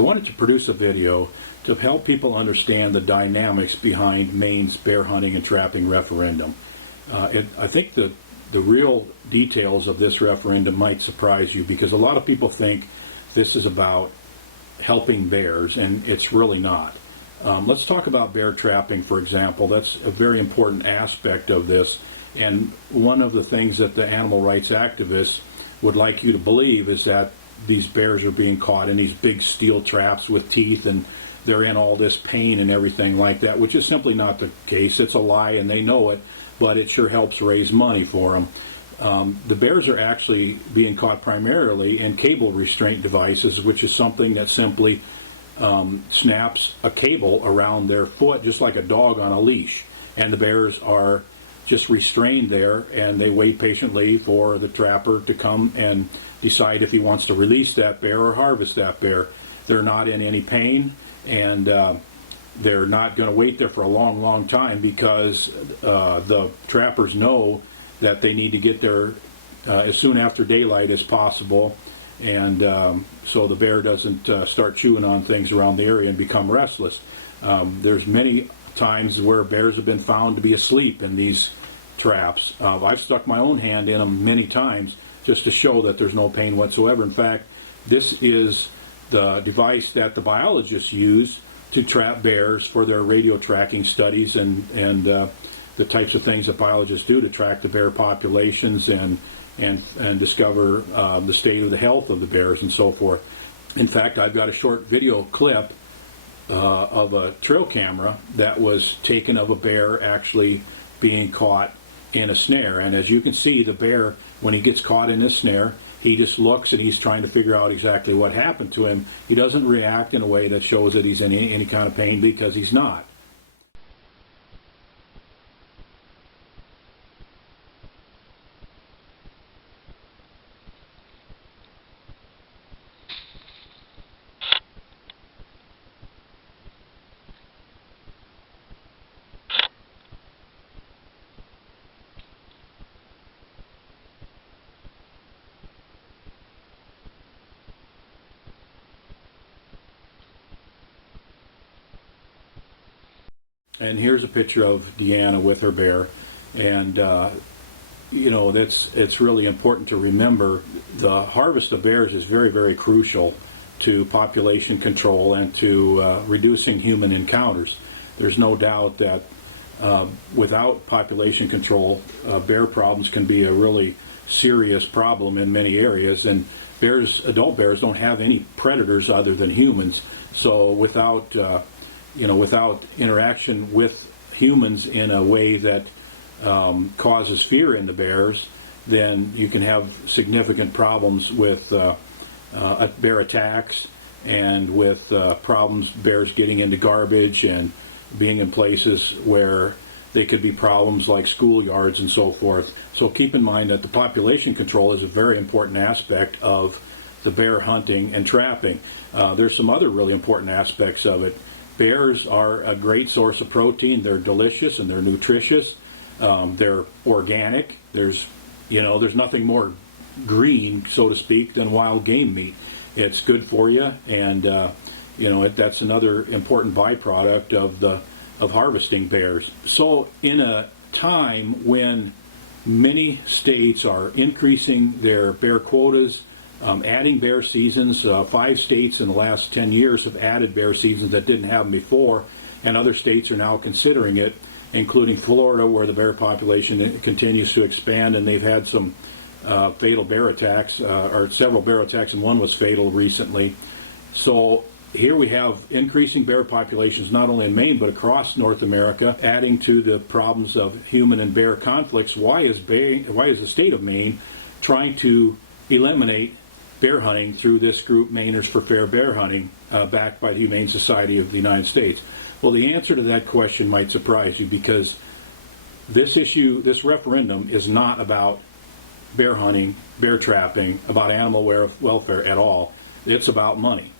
I wanted to produce a video to help people understand the dynamics behind Maine's bear hunting and trapping referendum. I think the real details of this referendum might surprise you, because a lot of people think this is about helping bears, and it's really not. Let's talk about bear trapping, for example. That's a very important aspect of this, and one of the things that the animal rights activists would like you to believe is that these bears are being caught in these big steel traps with teeth, and they're in all this pain and everything like that, which is simply not the case. It's a lie, and they know it, but it sure helps raise money for them. The bears are actually being caught primarily in cable restraint devices, which is something that simply snaps a cable around their foot, just like a dog on a leash, and the bears are just restrained there, and they wait patiently for the trapper to come and decide if he wants to release that bear or harvest that bear. They're not in any pain, and they're not going to wait there for a long, long time, because the trappers know that they need to get there as soon after daylight as possible, and so the bear doesn't start chewing on things around the area and become restless. There's many times where bears have been found to be asleep in these traps. I've stuck my own hand in them many times just to show that there's no pain whatsoever. In fact, this is the device that the biologists use to trap bears for their radio tracking studies and the types of things that biologists do to track the bear populations and discover the state of the health of the bears and so forth. In fact, I've got a short video clip of a trail camera that was taken of a bear actually being caught in a snare. And as you can see, the bear, when he gets caught in this snare, he just looks and he's trying to figure out exactly what happened to him. He doesn't react in a way that shows that he's in any kind of pain, because he's not. And here's a picture of Deanna with her bear, and it's really important to remember the harvest of bears is very, very crucial to population control and to reducing human encounters. There's no doubt that without population control, bear problems can be a really serious problem in many areas, and adult bears don't have any predators other than humans, so without interaction with humans in a way that causes fear in the bears, then you can have significant problems with bear attacks, and with bears getting into garbage and being in places where they could be problems like schoolyards and so forth. So keep in mind that the population control is a very important aspect of the bear hunting and trapping. There's some other really important aspects of it. Bears are a great source of protein. They're delicious and they're nutritious. They're organic. There's nothing more green, so to speak, than wild game meat. It's good for you, and that's another important byproduct of harvesting bears. So in a time when many states are increasing their bear quotas, adding bear seasons, 5 states in the last 10 years have added bear seasons that didn't have them before, and other states are now considering it, including Florida, where the bear population continues to expand, and they've had some fatal bear attacks, or several bear attacks, and one was fatal recently. So here we have increasing bear populations not only in Maine but across North America, adding to the problems of human and bear conflicts. Why is the state of Maine trying to eliminate bear hunting through this group, Mainers for Fair Bear Hunting, backed by the Humane Society of the United States? Well, the answer to that question might surprise you, because this referendum is not about bear hunting, bear trapping, about animal welfare at all. It's about money.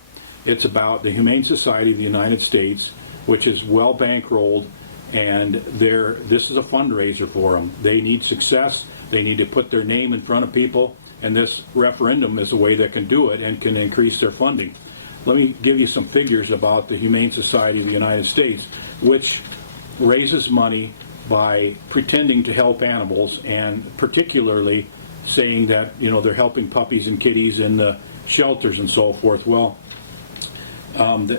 It's about the Humane Society of the United States, which is well bankrolled, and this is a fundraiser for them. They need success. They need to put their name in front of people, and this referendum is a way that can do it and can increase their funding. let me give you some figures about the Humane Society of the United States, which raises money by pretending to help animals, and particularly saying that, you know, they're helping puppies and kitties in the shelters and so forth. Well, in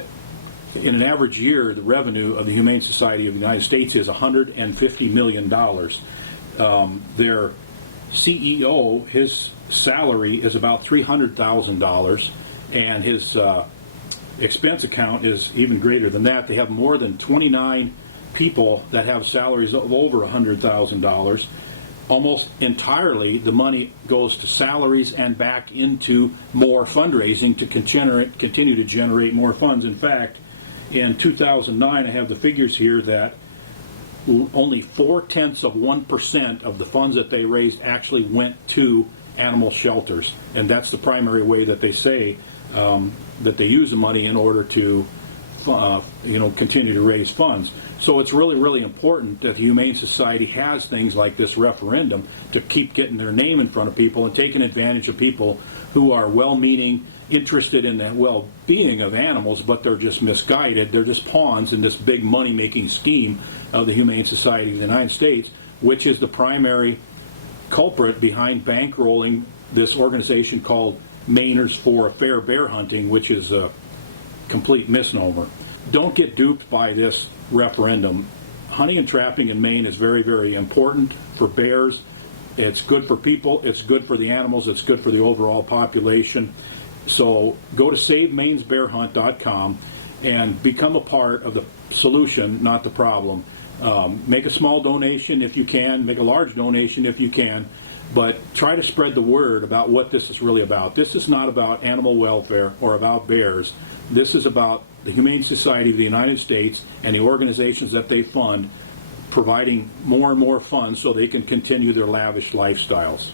an average year, the revenue of the Humane Society of the United States is $150 million. Their CEO, his salary is about $300,000, and his expense account is even greater than that. They have more than 29 people that have salaries of over $100,000. Almost entirely the money goes to salaries and back into more fundraising to continue to generate more funds. In fact, in 2009, I have the figures here that only 0.4% of the funds that they raised actually went to animal shelters, and that's the primary way that they say that they use the money in order to continue to raise funds. So it's really, really important that the Humane Society has things like this referendum to keep getting their name in front of people and taking advantage of people who are well-meaning, interested in the well-being of animals, but they're just misguided. They're just pawns in this big money-making scheme of the Humane Society of the United States, which is the primary culprit behind bankrolling this organization called Mainers for Fair Bear Hunting, which is a complete misnomer. Don't get duped by this referendum. Hunting and trapping in Maine is very, very important for bears. It's good for people, it's good for the animals, it's good for the overall population. So go to SaveMainesBearHunt.com and become a part of the solution, not the problem. Make a small donation if you can, make a large donation if you can, but try to spread the word about what this is really about. This is not about animal welfare or about bears. This is about the Humane Society of the United States and the organizations that they fund, providing more and more funds so they can continue their lavish lifestyles.